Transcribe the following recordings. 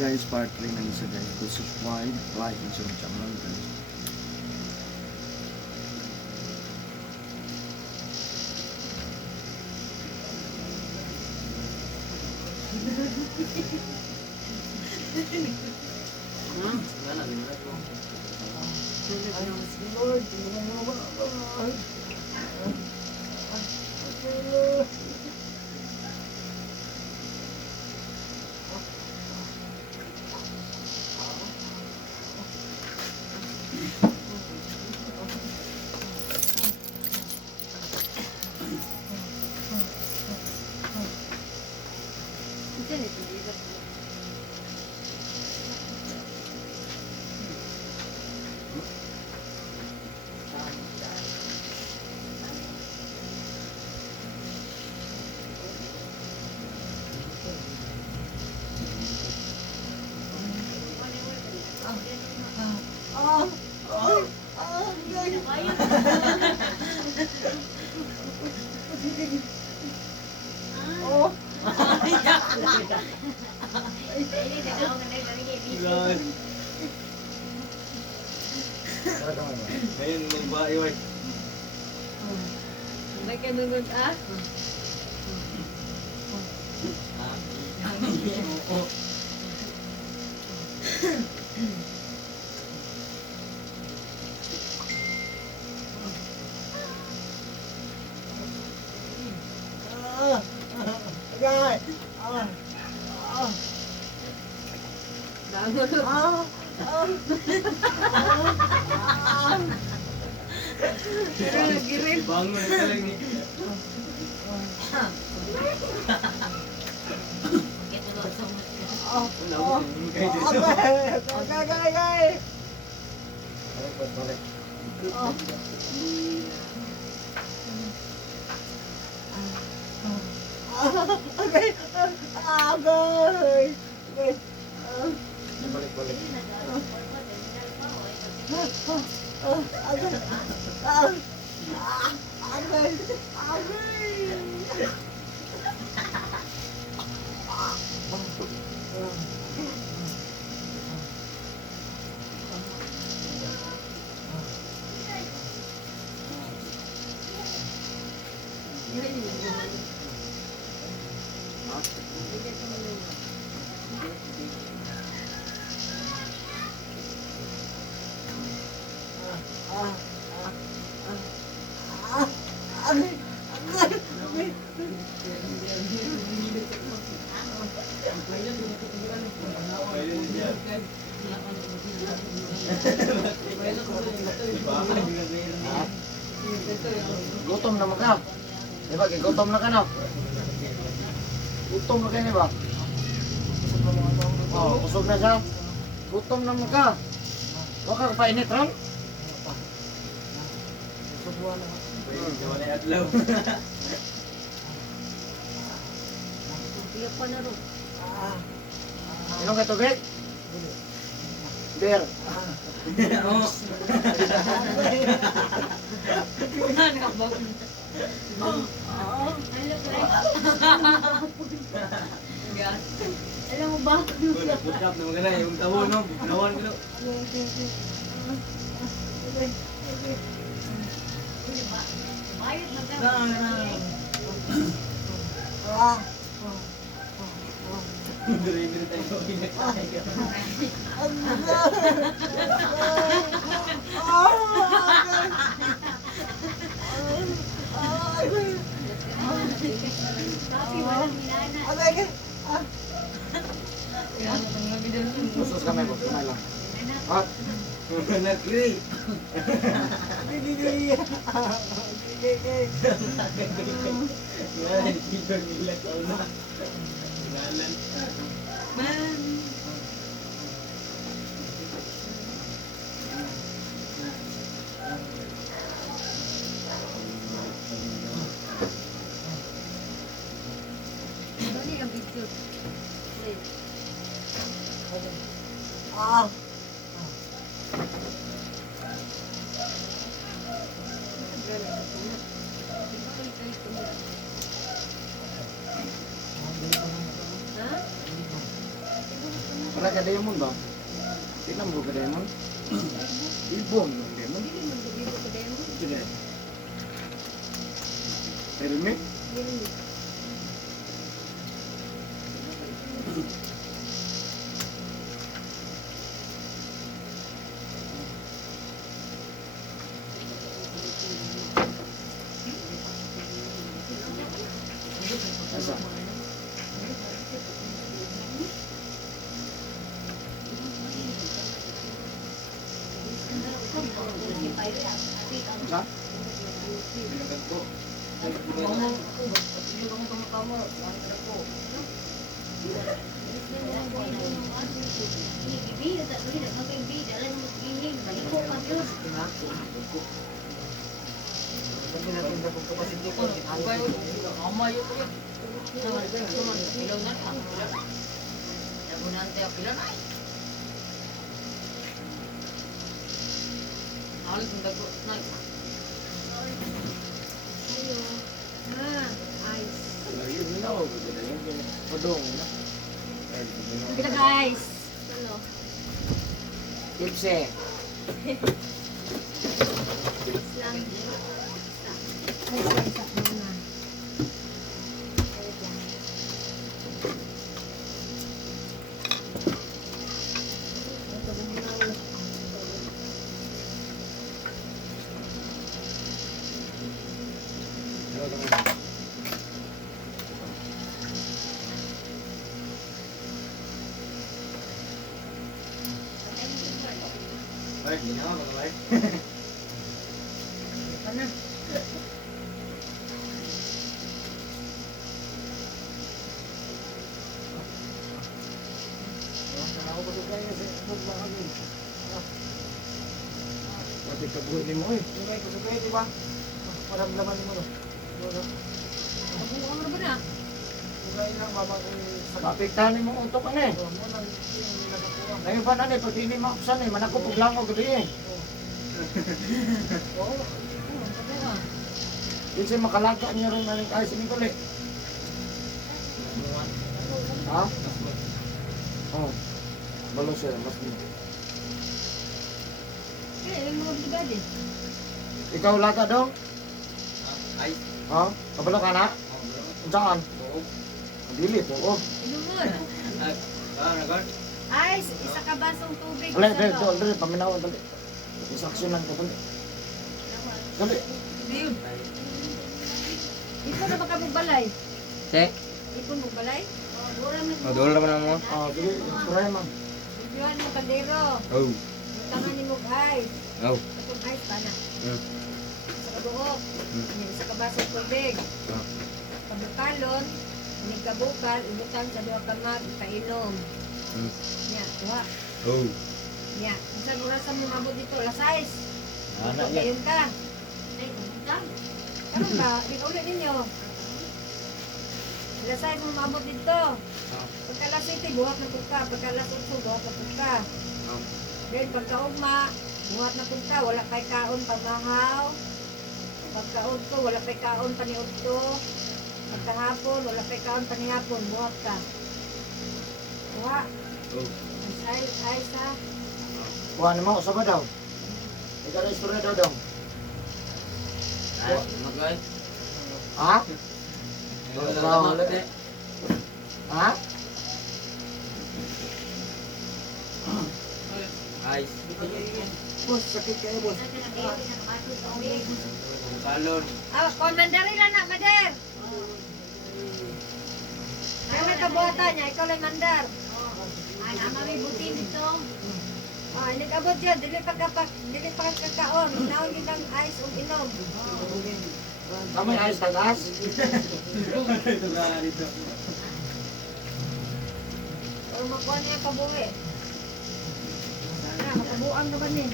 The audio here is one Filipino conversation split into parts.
guys, part 3 na isa guys. Please subscribe, like, and share my channel guys. Lord, Ngayon, mag-baiway. May kanunod ah? Giril. Bangon na talaga ni. Wala ko, hindi kayo dito. Balik-balik. Gutom naman ka. Di ba? Gutom na ka na. Gutom na kayo, di ba? Oh, kusog na siya. Gutom naman ka. Huwag ka painit, Ron. Wala yung adlaw. Tiyak pa na rin. Inom ka tubig? Beer. Oo. Ano ba? Alam mo ba? Putap naman ka na. Yung tabo, no? Bugnawan ko, no? Bayad na Diri-diri tayo. Tapi walang minana. Sus kami, boss. Kumay lang. At, Nag-gray. Yan, dito nila ka na. Ngalan. Man. Ano yung video? Wala ka diamond ba? Tingnan mo ka diamond. Ibon ng diamond. Hindi mo bibig ko din. Sige. Helmet? Hindi. Asa? Asa? Lagi minaw. Padong. Kita guys. Tipse. Islam. Ay, ginawa mga bay. Ano? Ako pa kaya kasi ba kami. Pati kabuhi ni mo eh. Ingay ko sa kaya, di ba? Parang laman mo no. Kabuang na ba na? Ingay lang baba ko sa kapiktahan ni mo utok ka eh. Ngayon pa na eh, pag hindi makapsan eh, manakupog lang ako gabi eh. Oo. Kabuang. Kasi makalaga niya rin na rin kayo sinikuli. Ha? Oo. Balo siya, mas din. Kaya yung mga brigade. Ikaw laga dong? Ay. Ha? Kabalo ka na? Saan? Dili to. Oh. Inumod. Nagard. Ice, isa ka basong tubig. Dali, isa dali, to. dali, paminaw, dali. Isaksyonan ko, dali. Dali. Yun. Ito na baka mong balay. Che. Ipon mong balay? Dolo naman mo. Ah, sige, suray man. Bigyan mo kaldero. Oh. Tangan ni mong ice. Oh. Itong ice pa na. Mm. Sa kaduok. Isa ka basong tubig. Ah. Pagbukalon, kabukal, ibutan sa duha ka mag, kainom. Mm. Nya, tuwa. Oh. Nya, isang orasan mo mabot dito, alas 6. Anak niya. Kayon ka. Ay, kabutan. Karon ba? Di ka ulit ninyo. Alas 6 mo mabot dito. Pagka alas 7, buhat na po ka. Pagka alas 8, buhat na po ka. Then pagka ugma, buhat na po ka. Wala kay kaon pamahaw. Pagka udto, wala kay kaon paniudto. Pagka hapon, wala kay kaon panihapon. Buhat ka. Tuwa. Oh. Ay, sa. Kuha ni mo, saba daw. Ikaw na istorya daw daw. Ay, magay. Ha? Dolo ulit eh. Ha? Ay. Boss, sakit kayo, boss. Kalon. Ah, komandari lang na, Mader. Ay, may kabuhatan niya. Ikaw lang mandar. Ay, naman may butin dito. Ah, nag-abot dyan. Dili pa kakaon. Inaon din ang ice o inom. Kami ayos tagas. O makuha niya pabuhi. Ah, makabuang naman eh.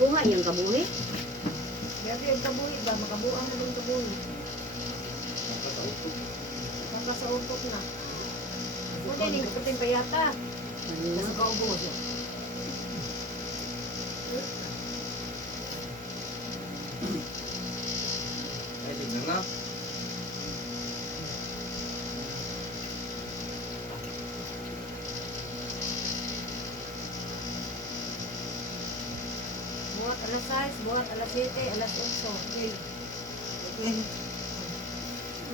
Kuha yung kabuhi. Grabe yung kabuhi ba? Makabuang naman yung kabuhi. Makasautok na. Hindi, hindi ko pating payata. Nasa kaubo siya. Ay, tignan na. alas 6, buhat alas 7, alas 8. Okay.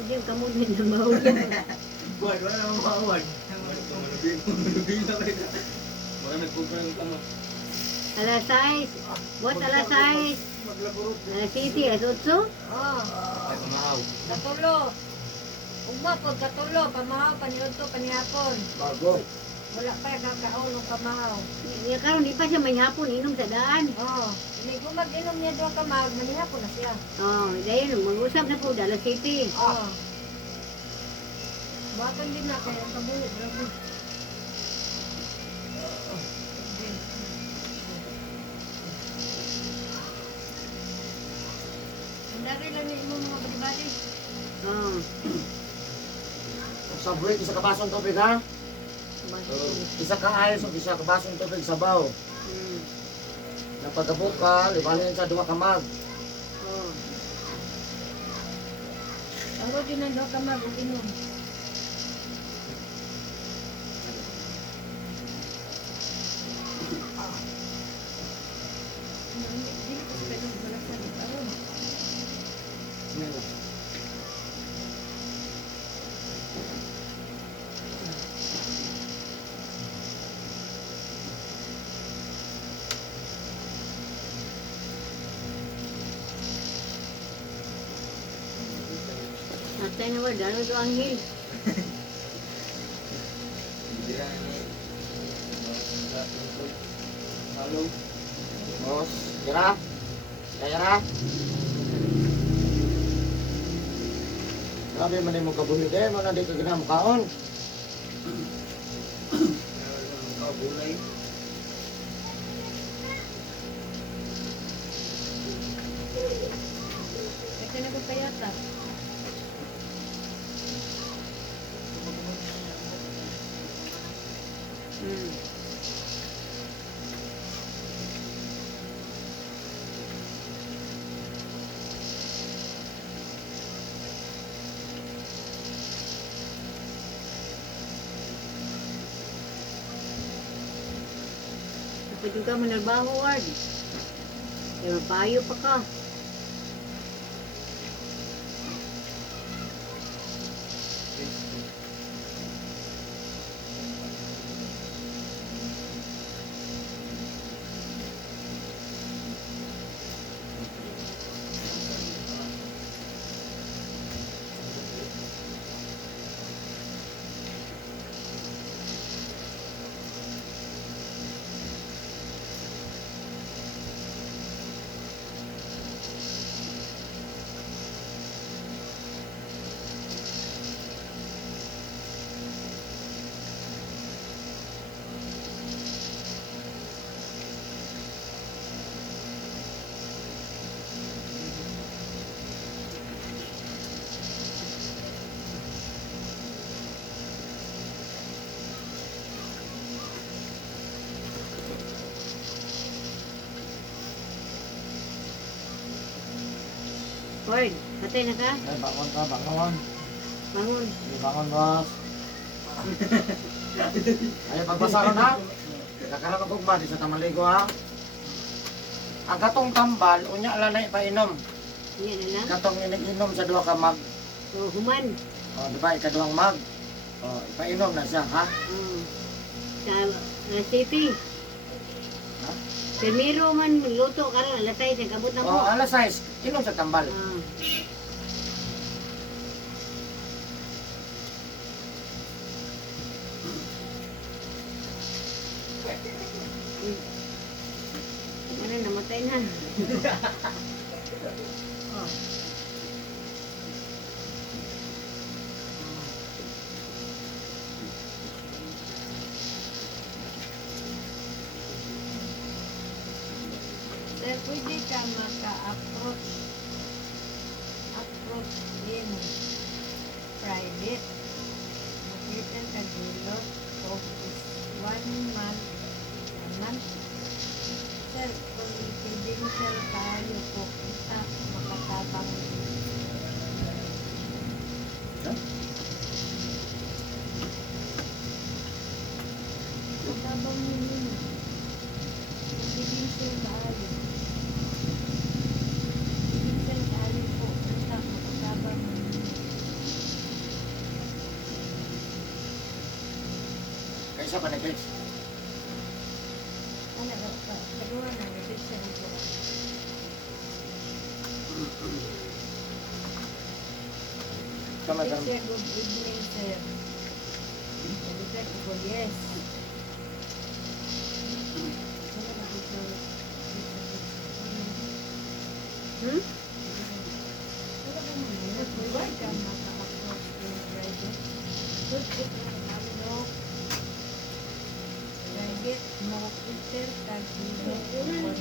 Hindi ka mo din na mahuli. Buwan, wala namang mauwan. Malubing na kayo. Mga nagpupunang tama. Alas 6. Buhat alas 6. Maglaburot. Alas 7, alas 8. Oh, Ay, kumahaw. katulo. Ugma po, katulo. Pamahaw, paniudto, panihapon. Bago. Wala pa yung kakaon ng pamahaw. Karon di pa siya may hapon inom sa daan. Oh, hindi ko mag-inom niya doon ka manihapon na siya. Oh, dahil mag-usap na po alas 7. Oh. Bakit din na kaya ang kabuhi, grabe. Ang dari lang ni mo mga badi-badi. Oh. Sa buwit, isa ka basong tubig ha? Isa ka ayos o isa ka basong tubig sabaw. Hmm. Napagabukal, ibalin sa duwa ka mag. Oh. Ako din ang doon ka mag-inom. Hindi ko sa pwedeng balasan ni Paron. Natay na ba? Dalo to ang hill. Hindi yan ni. Halo. Bos, kira? Kaya? Sabi man mo kabuhi de, mo na di ka ginamukaon. Kabulay. Ito na ko payata. Hmm. Kapag ka mo nagbaho, Ward. Kaya mapayo pa ka. Ward, patay na ka? Ay, bangon ka, bangon. Bangon. Ay, bangon, boss. Ay, pagbasa na. Nakaroon ko ba, di sa tamaligo ha? Ang katong tambal, unya lang na ipainom. Yan na lang. Katong iniginom sa duwa ka mag. Oh, human. O, di ba, ikaduhang mag. O, ipainom na siya, ha? Oh. Sa city. Ha? Primero man luto ka rin, alas 6, nagabot na O, mo. alas 6, inom sa tambal. Ah. Ano, namatay na. Sir, pwede ka maka-approach in private. Makita ka gilot of is 1 month a month. Sir, confidential tayo po kita makatabang. Makatabang ninyo. Confidential tayo. isa pa ni Bex. Ano ba ito? Kedua na, nabit siya ito. Tama, Nabit tama. siya, good evening, sir. Nabit ko, yes. Ano ba ito? Hmm? Ano ba mo? Why ka maka-approach in private? Good it lang kami, no? Private, mo Twitter, tag dito, formal.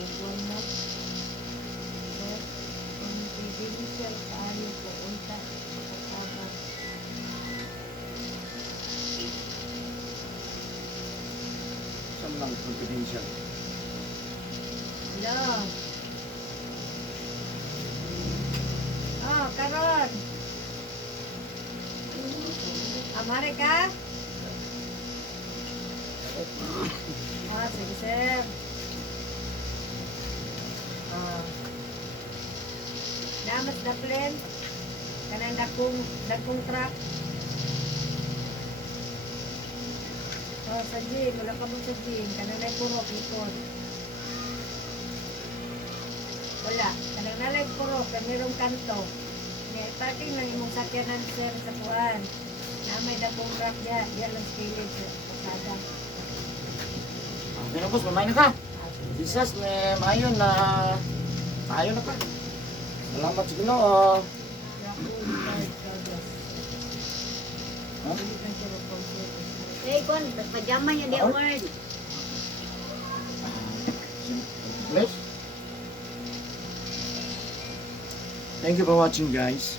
Formal. Sir, confidential kaayo po, unta, pagkakabat. Saan lang confidential? Hello. Oh, karon. Amare ka? Ah, sige, sir. Ah. Damas daplen. Kanang dakong truck. Oh, sa gym. Wala ka mo sa gym. Kanang purok ikon. Wala. Kanang nalay purok. Kaya mayroong kanto. May parking lang imong sakyanan, sir, sa kuhan. Na may dakong truck diya. Diya lang skillet sa pasada. Okay na boss, mamay na ka. Jesus, may maayon na... Maayon na ka. Salamat sa Ginoo. Ha? Eh, kon, pajama niya di Oo. award. Bless. Thank you for watching, guys.